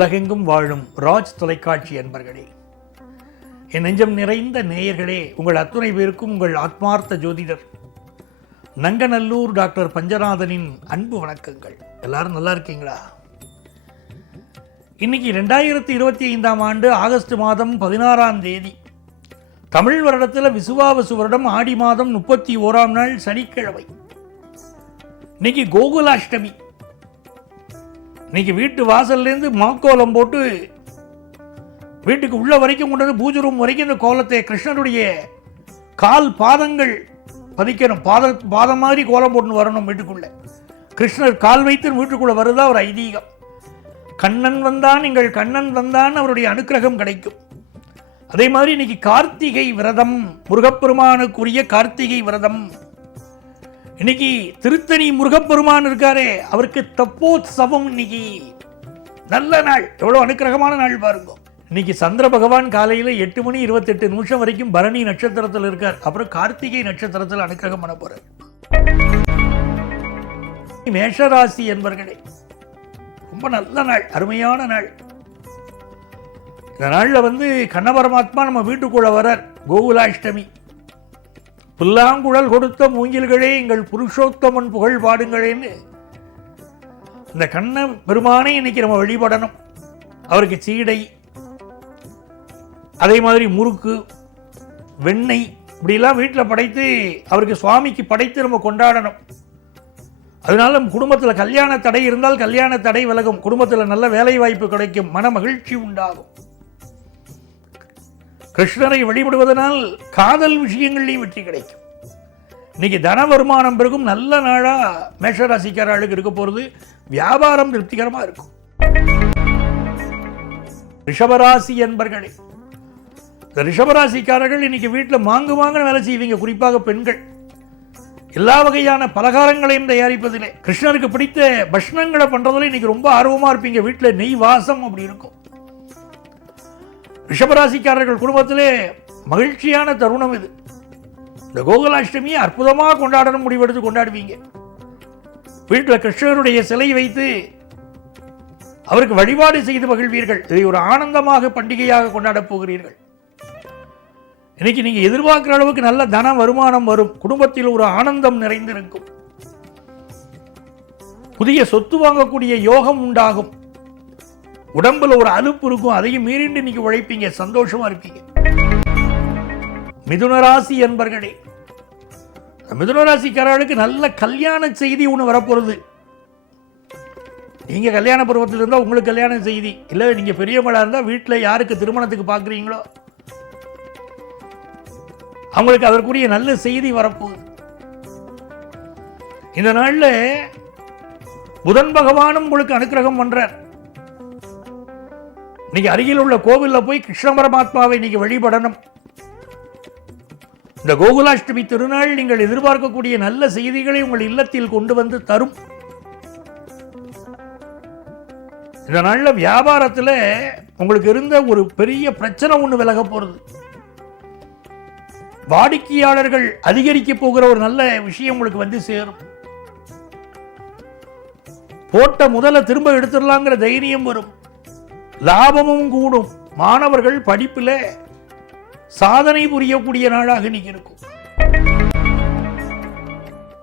உலகெங்கும் வாழும் ராஜ் தொலைக்காட்சி அன்பர்களே, என் நெஞ்சம் நிறைந்த நேயர்களே, உங்கள் அத்துணை பேருக்கும் உங்கள் ஆத்மார்த்த ஜோதிடர் நங்கநல்லூர் டாக்டர் பஞ்சநாதனின் அன்பு வணக்கங்கள். எல்லாரும் நல்லா இருக்கீங்களா? இன்னைக்கு 2025ஆம் ஆண்டு ஆகஸ்ட் மாதம் 16ஆம் தேதி, தமிழ் வருடத்தில் விசுவாவசு வருடம் ஆடி மாதம் 31ஆம் நாள் சனிக்கிழமை. இன்னைக்கு கோகுலாஷ்டமி. இன்னைக்கு வீட்டு வாசல்லேருந்து மாக்கோலம் போட்டு வீட்டுக்கு உள்ள வரைக்கும் கொண்டு வந்து பூஜை ரூம் வரைக்கும் இந்த கோலத்தை கிருஷ்ணனுடைய கால் பாதங்கள் பதிக்கணும். பாதம் மாதிரி கோலம் போட்டு வரணும். வீட்டுக்குள்ள கிருஷ்ணர் கால் வைத்து வீட்டுக்குள்ள வருதா ஒரு ஐதீகம். கண்ணன் வந்தான், எங்கள் கண்ணன் வந்தான், அவருடைய அனுக்கிரகம் கிடைக்கும். அதே மாதிரி இன்னைக்கு கார்த்திகை விரதம், முருகப்பெருமானுக்குரிய கார்த்திகை விரதம். இன்னைக்கு திருத்தணி முருகப்பெருமான் இருக்காரே, அவருக்கு தப்போத்சவம். இன்னைக்கு நல்ல நாள், எவ்வளவு அனுக்கிரகமான நாள் பாருங்க. இன்னைக்கு சந்திர பகவான் காலையில் 8 மணி 28 நிமிஷம் வரைக்கும் பரணி நட்சத்திரத்தில் இருக்கார். அப்புறம் கார்த்திகை நட்சத்திரத்தில் அனுக்கிரகம் பண்ண போறார். மேஷராசி என்பர்களே, ரொம்ப நல்ல நாள், அருமையான நாள். இந்த நாளில் கண்ண பரமாத்மா நம்ம வீட்டுக்குள்ள வரார். கோகுலாஷ்டமி. புல்லாங்குழல் கொடுத்த மூங்கில்களே எங்கள் புருஷோத்தமன் புகழ் பாடுங்களேன்னு இந்த கண்ண பெருமானை இன்னைக்கு நம்ம வழிபடணும். அவருக்கு சீடை, அதே மாதிரி முறுக்கு, வெண்ணெய் இப்படிலாம் வீட்டில் படைத்து அவருக்கு சுவாமிக்கு படைத்து நம்ம கொண்டாடணும். அதனால நம்ம குடும்பத்தில் கல்யாண தடை இருந்தால் கல்யாண தடை விலகும். குடும்பத்தில் நல்ல வேலை வாய்ப்பு கிடைக்கும், மன மகிழ்ச்சி உண்டாகும். கிருஷ்ணரை வழிபடுவதனால் காதல் விஷயங்கள்லையும் வெற்றி கிடைக்கும். இன்னைக்கு தன வருமானம் பெருகும் நல்ல நாளா மேஷராசிக்காரர்களுக்கு இருக்க போறது. வியாபாரம் திருப்திகரமா இருக்கும். ரிஷபராசி என்பர்களே, ரிஷபராசிக்காரர்கள் இன்னைக்கு வீட்டில் மாங்கு வேலை செய்வீங்க. குறிப்பாக பெண்கள் எல்லா வகையான பலகாரங்களையும் தயாரிப்பதிலே, கிருஷ்ணருக்கு பிடித்த பஷ்ணங்களை பண்றதுல இன்னைக்கு ரொம்ப ஆர்வமா இருப்பீங்க. வீட்டில் நெய் வாசம் அப்படி இருக்கும். ரிஷபராசிக்காரர்கள் குடும்பத்திலே மகிழ்ச்சியான தருணம் இது. இந்த கோகுலாஷ்டமியை அற்புதமாக கொண்டாடணும் முடிவெடுத்து கொண்டாடுவீங்க. வீட்டில் கிருஷ்ணருடைய சிலை வைத்து அவருக்கு வழிபாடு செய்து மகிழ்வீர்கள். இதை ஒரு ஆனந்தமாக பண்டிகையாக கொண்டாடப் போகிறீர்கள். இன்னைக்கு நீங்க எதிர்பார்க்கிற அளவுக்கு நல்ல தன வருமானம் வரும். குடும்பத்தில் ஒரு ஆனந்தம் நிறைந்திருக்கும். புதிய சொத்து வாங்கக்கூடிய யோகம் உண்டாகும். உடம்புல ஒரு அலுப்பு இருக்கும், அதையும் மீறிண்டு இன்னைக்கு உழைப்பீங்க, சந்தோஷமா இருப்பீங்க. மிதுனராசி என்பர்களே, மிதுனராசிக்காரர்களுக்கு நல்ல கல்யாண செய்தி ஒன்று வரப்போறது. நீங்க கல்யாண பருவத்தில் இருந்தால் உங்களுக்கு கல்யாண செய்தி, இல்லை நீங்க பெரியவங்களா இருந்தால் வீட்டில் யாருக்கு திருமணத்துக்கு பார்க்குறீங்களோ அவங்களுக்கு அதற்குரிய நல்ல செய்தி வரப்போகுது. இந்த நாளில் புதன் பகவானும் உங்களுக்கு அனுக்கிரகம் பண்றார். இன்னைக்கு அருகில் உள்ள கோவிலில் போய் கிருஷ்ண பரமாத்மாவை இன்னைக்கு வழிபடணும். இந்த கோகுலாஷ்டமி திருநாள் நீங்கள் எதிர்பார்க்கக்கூடிய நல்ல செய்திகளை உங்கள் இல்லத்தில் கொண்டு வந்து தரும். இந்த நாளில் வியாபாரத்தில் உங்களுக்கு இருந்த ஒரு பெரிய பிரச்சனை ஒன்று விலக போறது. வாடிக்கையாளர்கள் அதிகரிக்க போகிற ஒரு நல்ல விஷயம் உங்களுக்கு வந்து சேரும். போட்ட முதல்ல திரும்ப எடுத்துடலாங்கிற தைரியம் வரும். லாபமும் கூடும். மாணவர்கள் படிப்பில் சாதனை புரியக்கூடிய நாளாக இன்னைக்கு இருக்கும்.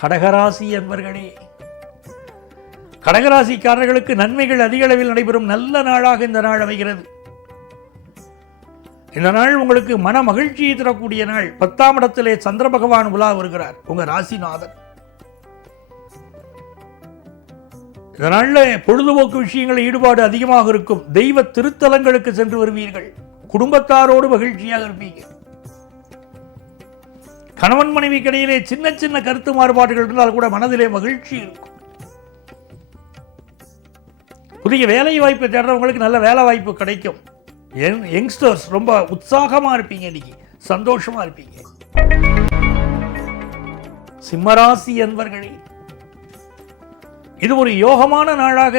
கடகராசி என்பர்களே, கடகராசிக்காரர்களுக்கு நன்மைகள் அதிக அளவில் நடைபெறும் நல்ல நாளாக இந்த நாள் அமைகிறது. இந்த நாள் உங்களுக்கு மன மகிழ்ச்சியை தரக்கூடிய நாள். 10ஆம் இடத்திலே சந்திர பகவான் உலா வருகிறார், உங்க ராசிநாதன். இதனால பொழுதுபோக்கு விஷயங்களில் ஈடுபாடு அதிகமாக இருக்கும். தெய்வ திருத்தலங்களுக்கு சென்று வருவீர்கள். குடும்பத்தாரோடு மகிழ்ச்சியாக இருப்பீங்க. கணவன் மனைவி இடையிலே சின்ன சின்ன கருத்து மாறுபாடுகள் இருந்தால் கூட மனதிலே மகிழ்ச்சி இருக்கும். புதிய வேலை வாய்ப்பை தேடுறவங்களுக்கு நல்ல வேலை வாய்ப்பு கிடைக்கும். யங்ஸ்டர்ஸ் ரொம்ப உற்சாகமா இருப்பீங்க, இன்னைக்கு சந்தோஷமா இருப்பீங்க. சிம்மராசி என்பர்களே, இது ஒரு யோகமான நாளாக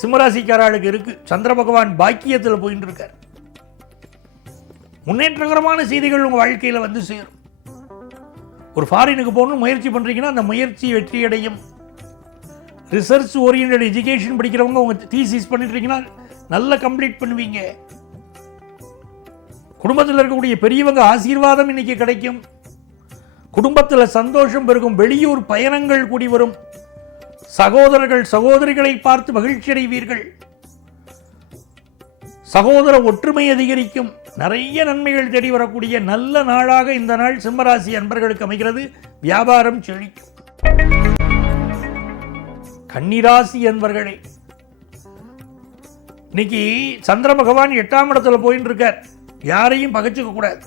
சிம்மராசிக்காரர்களுக்கு இருக்கு. சந்திர பகவான் பாக்கியத்தில் போயிட்டு இருக்கார். முன்னேற்றகரமான செய்திகள் உங்க வாழ்க்கையில் வந்து சேரும். ஒரு ஃபாரினுக்கு போகணும்னு முயற்சி பண்றீங்கன்னா அந்த முயற்சி வெற்றி அடையும். ரிசர்ச் ஓரியன்ட் எஜுகேஷன் படிக்கிறவங்க உங்க தீசிஸ் பண்ணிட்டு இருக்கீங்கன்னா நல்ல கம்ப்ளீட் பண்ணுவீங்க. குடும்பத்தில் இருக்கக்கூடிய பெரியவங்க ஆசீர்வாதம் இன்னைக்கு கிடைக்கும். குடும்பத்தில் சந்தோஷம் பெருகும். வெளியூர் பயணங்கள் கூடி வரும். சகோதரர்கள் சகோதரிகளை பார்த்து மகிழ்ச்சி அடைவீர்கள். சகோதர ஒற்றுமை அதிகரிக்கும். நிறைய நன்மைகள் தேடி வரக்கூடிய நல்ல நாளாக இந்த நாள் சிம்மராசி அன்பர்களுக்கு அமைகிறது. வியாபாரம் செழிக்கும். கன்னிராசி அன்பர்களே, இன்னைக்கு சந்திர பகவான் 8ஆம் இடத்துல போயின்னு இருக்கார். யாரையும் பகைச்சுக்க கூடாது.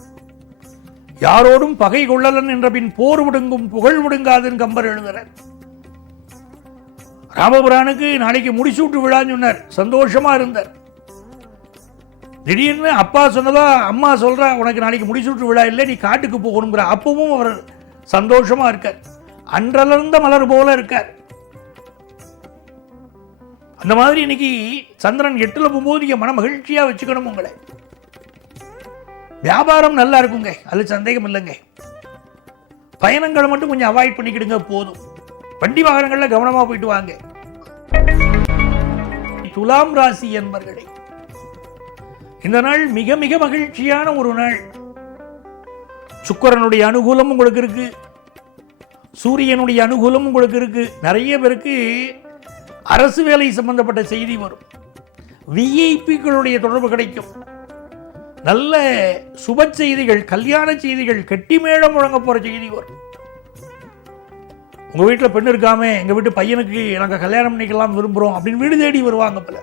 யாரோடும் பகை கொள்ளலன் என்ற பின் போர் விடுங்கும் புகழ் விடுங்காதுன்னு கம்பர் எழுதுறார். ராமபுரானுக்கு நாளைக்கு முடிசூட்டு விழான்னு சொன்னார். சந்தோஷமா இருந்தார். திடீர்னு அப்பா சொன்னதா அம்மா சொல்றா, உனக்கு நாளைக்கு முடிசூட்டு விழா இல்லை, நீ காட்டுக்கு போகணுங்கிற. அப்பவும் அவர் சந்தோஷமா இருக்கார். அன்றலர்ந்த மலர் போல இருக்கார். அந்த மாதிரி இன்னைக்கு சந்திரன் 8ல போகும்போது நீங்க மன மகிழ்ச்சியா வச்சுக்கணும். உங்களை வியாபாரம் நல்லா இருக்குங்க, அது சந்தேகம் இல்லைங்க. பயணங்களை மட்டும் கொஞ்சம் அவாய்ட் பண்ணிக்கிடுங்க போதும். வண்டி வாகனங்கள்ல கவனமா போயிட்டு வாங்க. துலாம் ராசி என்பர்களே, இந்த நாள் மிக மிக மகிழ்ச்சியான ஒரு நாள். சுக்கிரனுடைய அனுகூலம் உங்களுக்கு இருக்கு. சூரியனுடைய அனுகூலம் உங்களுக்கு இருக்கு. நிறைய பேருக்கு அரசு வேலை சம்பந்தப்பட்ட செய்தி வரும். விஐபிகளுடைய தொடர்பு கிடைக்கும். நல்ல சுப செய்திகள், கல்யாண செய்திகள், கெட்டிமேளம் முழங்க போற செய்தி வரும். உங்க வீட்டில் பெண் இருக்காம எங்க வீட்டு பையனுக்கு நாங்கள் கல்யாணம் பண்ணிக்கலாம் விரும்புகிறோம் அப்படின்னு வீடு தேடி வருவாங்க. பல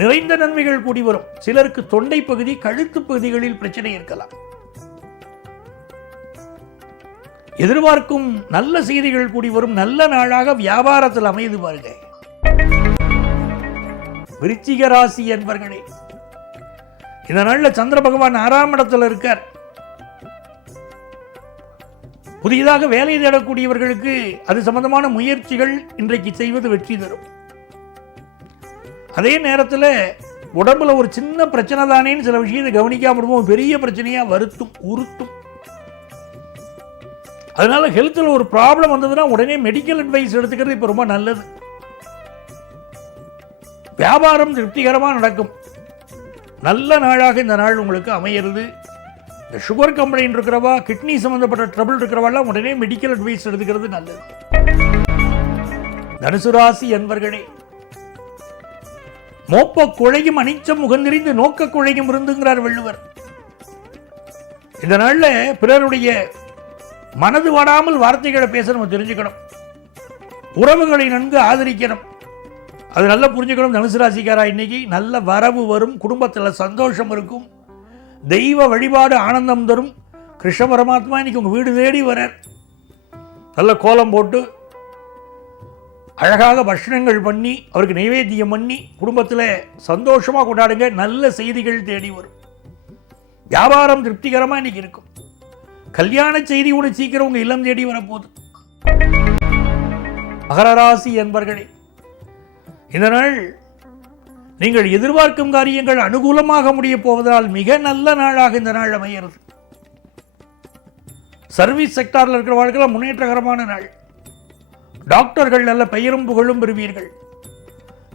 நிறைந்த நன்மைகள் கூடி வரும். சிலருக்கு தொண்டை பகுதி, கழுத்து பகுதிகளில் பிரச்சனை இருக்கலாம். எதிர்பார்க்கும் நல்ல செய்திகள் கூடி வரும். நல்ல நாளாக வியாபாரத்தில் அமைது பாருங்க. விருச்சிக ராசி என்பர்களே, இந்த நாள்ல சந்திர பகவான் 6ஆம் இடத்துல இருக்கார். புதியதாக வேலை தேடக்கூடியவர்களுக்கு அது சம்பந்தமான முயற்சிகள் இன்றைக்கு செய்வது வெற்றி தரும். அதே நேரத்தில் உடம்புல ஒரு சின்ன பிரச்சனை தானேன்னு சில விஷயத்தை கவனிக்காம விடுவோம். பெரிய பிரச்சனையா வருத்தும், உறுத்தும். அதனால ஹெல்த்தில் ஒரு ப்ராப்ளம் வந்ததுன்னா உடனே மெடிக்கல் அட்வைஸ் எடுத்துக்கிறது இப்போ ரொம்ப நல்லது. வியாபாரம் திருப்திகரமாக நடக்கும். நல்ல நாளாக இந்த நாள் உங்களுக்கு அமையிறது. இந்த சுகர் கம்ப்ளைண்ட் இருக்கிறவா, கிட்னி சம்பந்தப்பட்ட ட்ரபிள் இருக்கிறவாலாம் உடனே மெடிக்கல் அட்வைஸ் எடுத்துக்கிறது நல்லது. தனுசு ராசி என்பர்களே, மோப்ப குழையும் அனிச்சம் முகந்திரிந்து நோக்க குழையும் இருந்துங்கிறார் வள்ளுவர். இந்த நாள்ல பிறருடைய மனது வாடாமல் வார்த்தைகளை பேச நம்ம தெரிஞ்சுக்கணும். உறவுகளை நன்கு ஆதரிக்கணும். அது நல்லா புரிஞ்சுக்கணும். தனுசு ராசிக்காரா, இன்னைக்கு நல்ல வரவு வரும். குடும்பத்தில் சந்தோஷம் இருக்கும். தெய்வ வழிபாடு ஆனந்தம் தரும். கிருஷ்ண பரமாத்மா இன்னைக்கு உங்க வீடு தேடி வரார். நல்ல கோலம் போட்டு அழகாக பட்சணங்கள் பண்ணி அவருக்கு நைவேத்தியம் பண்ணி குடும்பத்தில் சந்தோஷமாக கொண்டாடுங்க. நல்ல செய்திகள் தேடி வரும். வியாபாரம் திருப்திகரமாக இன்னைக்கு இருக்கும். கல்யாண செய்தி கூட சீக்கிரம் உங்க இல்லம் தேடி வரப்போகுது. மகர ராசி என்பர்களே, இந்த நாள் நீங்கள் எதிர்பார்க்கும் காரியங்கள் அனுகூலமாக முடிய போவதால் மிக நல்ல நாளாக இந்த நாள் அமைகிறது. சர்வீஸ் செக்டாரில் இருக்கிறவர்களுக்கு முன்னேற்றகரமான நாள். டாக்டர்கள் நல்ல பெயரும் புகழும் பெறுவீர்கள்.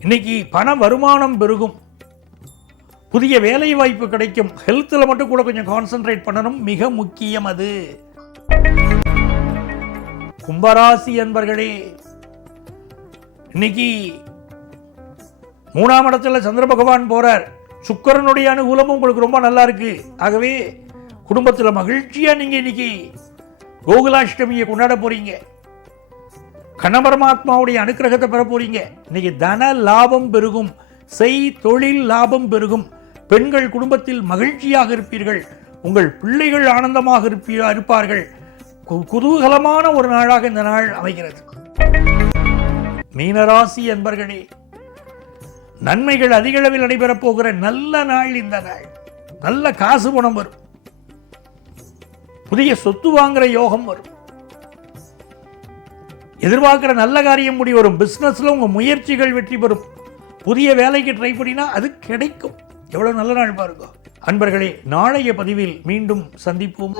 இன்னைக்கு பண வருமானம் பெருகும். புதிய வேலை வாய்ப்பு கிடைக்கும். ஹெல்த்தில் மட்டும் கூட கொஞ்சம் கான்சென்ட்ரேட் பண்ணணும், மிக முக்கியம் அது. கும்பராசி என்பர்களே, இன்னைக்கு 3ஆம் இடத்துல சந்திர பகவான் போறார். சுக்கிரனுடைய அனுகூலமும் உங்களுக்கு ரொம்ப நல்லா இருக்கு. ஆகவே குடும்பத்தில் மகிழ்ச்சியா நீங்க இன்னைக்கு கோகுலாஷ்டமியை கொண்டாட போறீங்க. கணபரமாத்மாவுடைய அனுக்கிரகத்தை பெற போறீங்க. இன்னைக்கு தன லாபம் பெருகும். செய் தொழில் லாபம் பெருகும். பெண்கள் குடும்பத்தில் மகிழ்ச்சியாக இருப்பீர்கள். உங்கள் பிள்ளைகள் ஆனந்தமாக இருப்பார்கள். குதூகலமான ஒரு நாளாக இந்த நாள் அமைகிறது. மீனராசி என்பர்களே, நன்மைகள் அதிக அளவில் நடைபெறப் போகிற நல்ல நாள் இந்த நாள். நல்ல காசு பணம் வரும். புதிய சொத்து வாங்குற யோகம் வரும். எதிர்பார்க்கிற நல்ல காரியம் முடி வரும். பிசினஸ்ல உங்க முயற்சிகள் வெற்றி பெறும். புதிய வேலைக்கு ட்ரை பண்ணினா அது கிடைக்கும். எவ்வளவு நல்ல நாள் பாருங்க. அன்பர்களே, நாளைய பதிவில் மீண்டும் சந்திப்போம்.